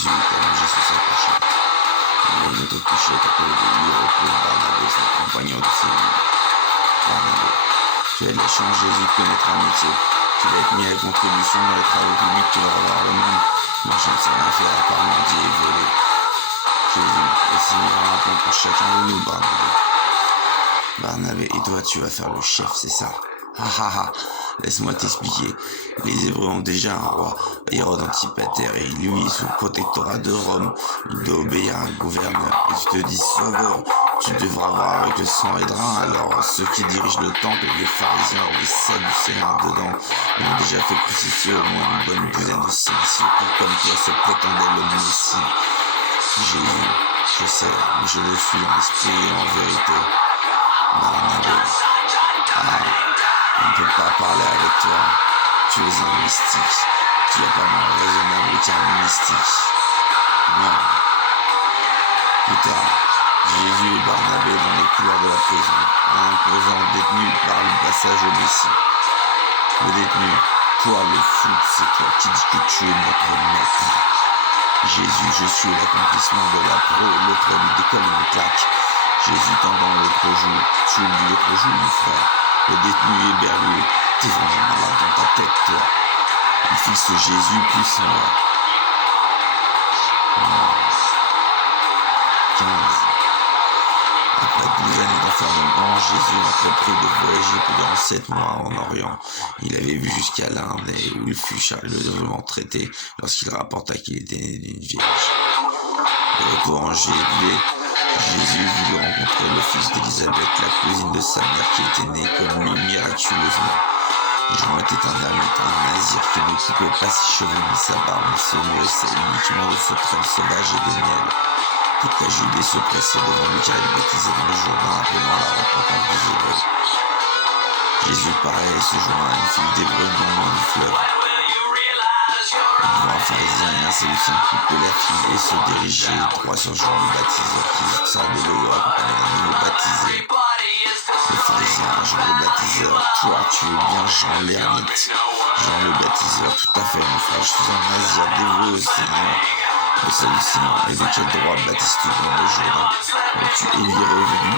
Jésus est allongé sur sa couchette. Il y a une autre couchette à côté de lui, repose Barnabé, son compagnon de cellule. Barnabé, tu as de la chance, Jésus te connaîtra un métier. Tu vas être mis à contribution dans les travaux publics, tu vas revoir le monde. Marchand sans rien faire à part mendier et voler. Jésus, le Seigneur a un plan pour chacun de nous, Barnabé. Barnabé, et toi, tu vas faire le chef, c'est ça? Ha ha ha, laisse-moi t'expliquer. Les Hébreux ont déjà un roi, Hérode Antipater, et lui, sous le protectorat de Rome, il doit obéir à un gouverneur. Et tu te dis, sauveur, tu devras voir avec le sang et drain. Alors, ceux qui dirigent le temple, les pharisiens, les sadducéens dedans, ont déjà fait crucifier au moins une bonne douzaine de siècles, comme toi se prétendait le Messie. Jésus, je sais, mais je le suis en esprit et en vérité. Barnabé, on ne peut pas parler avec toi. Tu es un mystique. Tu n'as pas moins raisonnable qu'un mystique. Non. Plus tard, Jésus et Barnabé dans les couloirs de la prison, en imposant le détenu par le passage au Messie. Le détenu, toi le fou, c'est toi qui dis que tu es notre maître. Jésus, je suis l'accomplissement de l'autre lui décolle une claque. Jésus tendant l'autre joue, tu oublies l'autre joue, mon frère. Le détenu éberlué, t'es vraiment malade dans ta tête, toi. Il fixe Jésus puissant là. 15. Après 12 années d'enfermement, Jésus entreprit de voyager pendant 7 mois en Orient. Il avait vu jusqu'à l'Inde et où il fut chaleureusement traité lorsqu'il rapporta qu'il était né d'une vierge. De retour en Judée, Jésus voulut rencontrer le fils d'Élisabeth, la cousine de sa mère qui était née comme lui miraculeusement. Jean était un ermite, un nazir qui ne coupait pas ses cheveux ni sa barbe, mais se nourrissait uniquement de sauterelles sauvages et de miel. Toute la Judée se pressait devant lui car il baptisait dans le Jourdain appelant à la repentance des Hébreux. Jésus paraît ce jour-là à une fille d'Hébreux non loin du fleuve. Devant un pharisien et un séducteur couple la fille et se dirigeait droit sur Jean le baptiseur qui semblait le accompagné d'un nouveau baptisé. Le pharisien, Jean le baptiseur, toi tu es bien Jean l'ermite. Jean le baptiseur, tout à fait mon frère, je suis un nazir dévoué au Seigneur. Le Sadducéen, et de quel droit baptises-tu dans le Jourdain? Es-tu Élie revenu?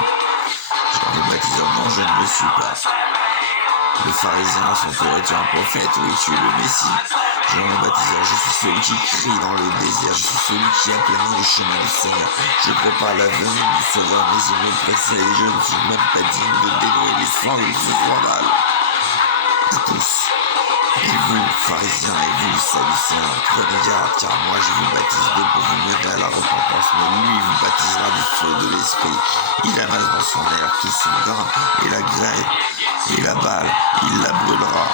Jean le baptiseur, non je ne le suis pas. Le pharisien, à son tour, es-tu un prophète? Oui, tu es le Messie. Jean le baptiseur, je suis celui qui crie dans le désert, je suis celui qui aplanit le chemin du Seigneur. Je prépare la venue du Sauveur, mais il me précède et je ne suis même pas digne de dénouer les sangles de ce scandale. À tous. Et vous, pharisiens, et vous, sadducéens, prenez garde, car moi je vous baptise d'eau pour vous mener à la repentance, mais lui vous baptisera du feu de l'esprit. Il amasse dans son air tout son grain, et la graine, et la balle, il la brûlera.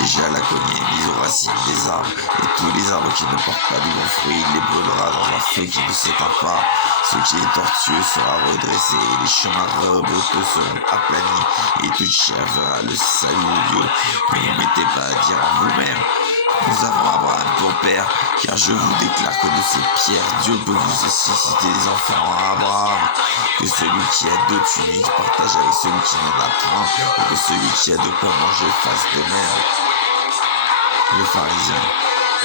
Déjà la cognée mise aux racines des arbres, et tous les arbres qui ne portent pas de bons fruits, il les brûlera dans un feu qui ne s'éteint pas. Ce qui est tortueux sera redressé, et les chemins reboteux seront aplanis, et toute chair verra le salut de Dieu. Ne vous mettez pas à dire en vous-même, nous avons Abraham pour père, car je vous déclare que de ces pierres, Dieu peut vous susciter des enfants à Abraham. Que celui qui a 2 tuniques partage avec celui qui n'en a point, et que celui qui a de quoi manger fasse de même. Le pharisien,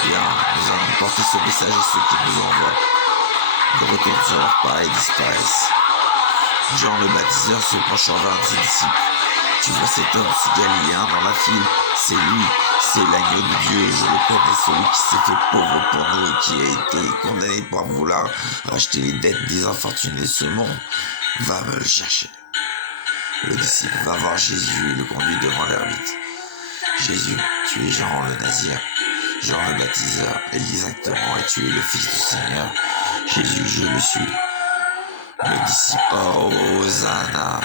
bien, nous allons porter ce message à ceux qui nous envoient. De retour sur leur pas et disparaissent. Jean le baptiseur se penchant vers ses disciples. Tu vois cet homme, ce Galiléen dans la file, c'est lui, c'est l'agneau de Dieu, je le connais, celui qui s'est fait pauvre pour nous et qui a été condamné pour vouloir racheter les dettes des infortunés de ce monde. Va me le chercher. Le disciple va voir Jésus et le conduit devant l'ermite. Jésus, tu es Jean le Nazir, Jean le baptiseur, exactement, et tu es le Fils du Seigneur. Jésus, je le suis. Le disciple, oh, Hosanna.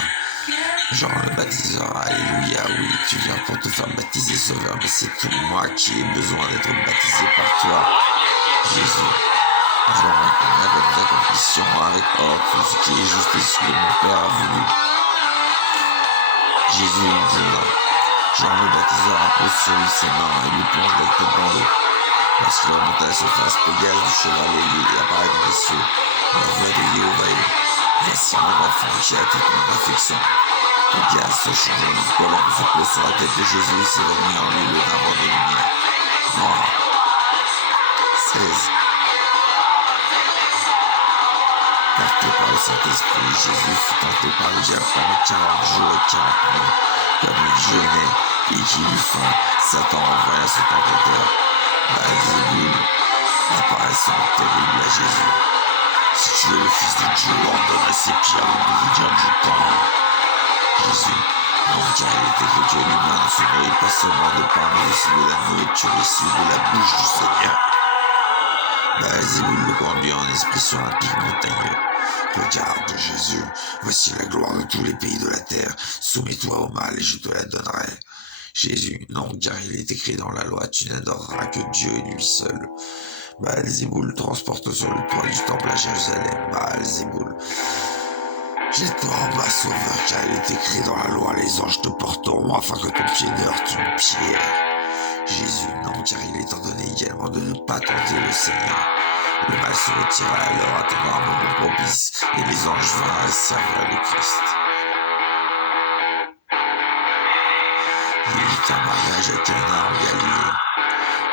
Jean le baptiseur, alléluia, oui, tu viens pour te faire baptiser, Sauveur, mais c'est tout moi qui ai besoin d'être baptisé par toi. Jésus, alors nous accomplissions avec ordre tout ce qui est juste et ce que mon Père a voulu. Jésus entra. Jean le baptiseur impose sur lui ses mains et lui plonge la tête dans l'eau. Lorsqu'il remonte à la surface, Pégase du cheval ailé apparaît dans les cieux. La voix de Jéhovah est: voici mon enfant qui a toute mon affection. Pégase se changeant d'une colombe se pose sur la tête de Jésus et s'évanouit en lui le timbre de lumière. Mort. 16. porté par le Saint-Esprit, Jésus fut tenté par le diable pendant 40 jours et 40 nuits. Comme il jeûnait et qu'il eut faim, Satan envoya son tentateur, Belzéboul, apparaissant terrible à Jésus. Si tu es le Fils de Dieu, ordonne à ces pierres de devenir du pain. Jésus, donc car il est écrit que l'humain ne se nourrit pas seulement de pain, mais aussi de la nourriture issue de la bouche du Seigneur. Belzéboul le conduit en esprit sur un pic montagneux. Regarde, Jésus, voici la gloire de tous les pays de la terre. Soumets-toi au mal et je te la donnerai. Jésus, non, car il est écrit dans la loi, tu n'adoreras que Dieu et lui seul. Belzéboul transporte sur le toit du temple à Jérusalem. Belzéboul, jette-toi en bas, sauveur, car il est écrit dans la loi, les anges te porteront afin que ton pied ne heurte une pierre. Jésus, non, car il est ordonné également de ne pas tenter le Seigneur. Le mal se retira alors, attendant un moment propice, et les anges vinrent servir le Christ. Il y eut un mariage à Cana en Galilée.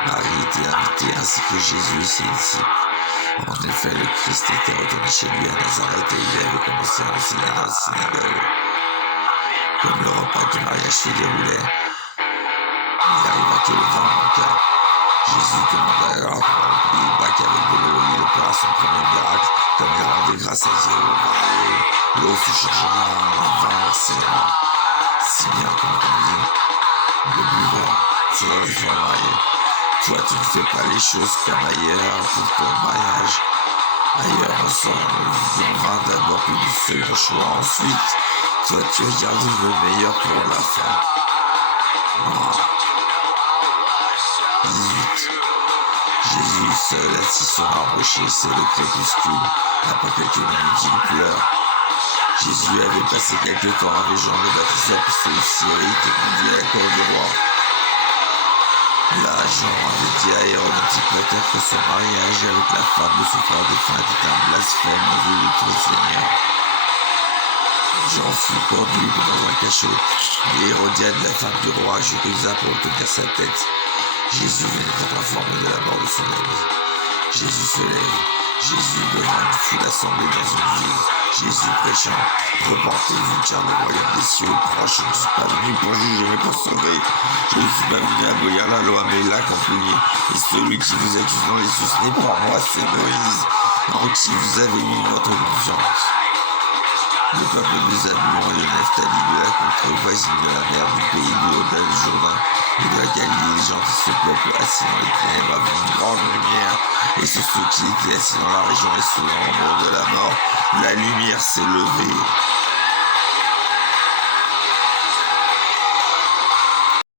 Marie était invitée ainsi que Jésus et ses disciples. En effet, le Christ était retourné chez lui à Nazareth et il avait commencé à enseigner dans la synagogue. Comme le repas du mariage se déroulait, il arriva que le vin manqua. Jésus demanda alors qu'on remplit le bac avec de l'eau. Il opéra son premier miracle, comme il rendait grâce à Dieu au vin. L'eau se changera en vin excellent. Si bien qu'on dit, le buveur, c'est la foi mariée. Toi, tu ne fais pas les choses comme ailleurs pour ton mariage. Ailleurs, on sort le vin d'abord puis du second choix. Ensuite, toi, tu regardes le meilleur pour la fin. 18. Jésus, seul, assis sur un rocher, c'est le crépuscule. Après quelques minutes, il pleure. Jésus avait passé quelque temps avec Jean le Baptiseur, puis celui-ci avait été conduit à la cour du roi. Là, Jean avait dit à Hérode Antipater que son mariage avec la femme de son frère défunt était un blasphème aux yeux de tout le Seigneur. Jean fut conduit dans un cachot, et Hérodiade, la femme du roi, jurusa pour obtenir sa tête. Jésus venait d'être informé de la mort de son ami. Jésus se lève. Jésus devant une foule assemblée dans une ville. Jésus prêchant, repentez-vous car le royaume des cieux est proche. Je ne suis pas venu pour juger mais pour sauver. Je ne suis pas venu abolir la loi mais l'accomplir. Et celui qui vous accuse dans les cieux, ce n'est pas moi, c'est Moïse, en qui vous avez mis votre confiance. Le peuple de Zabulon et de Nephtali, de la contrée voisine de la mer, du pays de l'au-delà du Jourdain et de la Galilée, les gens de ce peuple assis dans les ténèbres avaient une grande lumière, et sur ceux qui étaient assis dans la région et sous l'ombre de la mort, la lumière s'est levée.